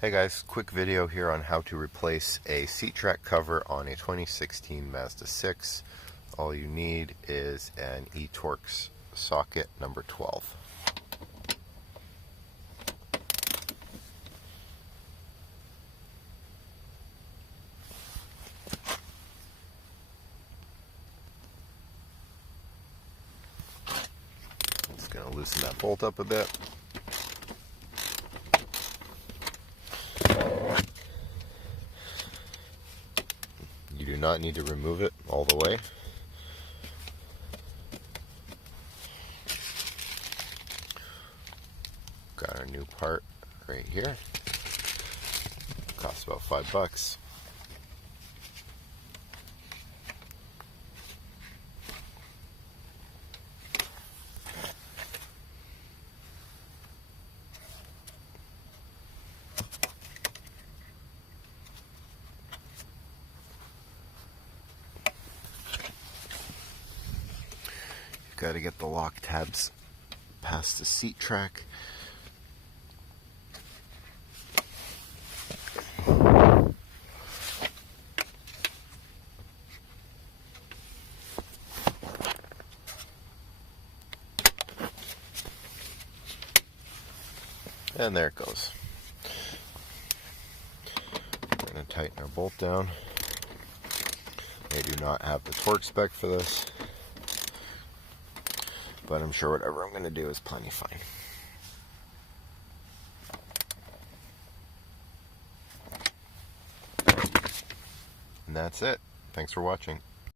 Hey guys, quick video here on how to replace a seat track cover on a 2016 Mazda 6. All you need is an E-Torx socket number 12. Just going to loosen that bolt up a bit. You do not need to remove it all the way. Got our new part right here. Costs about $5. You've got to get the lock tabs past the seat track. And there it goes. We're going to tighten our bolt down. They do not have the torque spec for this, but I'm sure whatever I'm going to do is plenty fine. And that's it. Thanks for watching.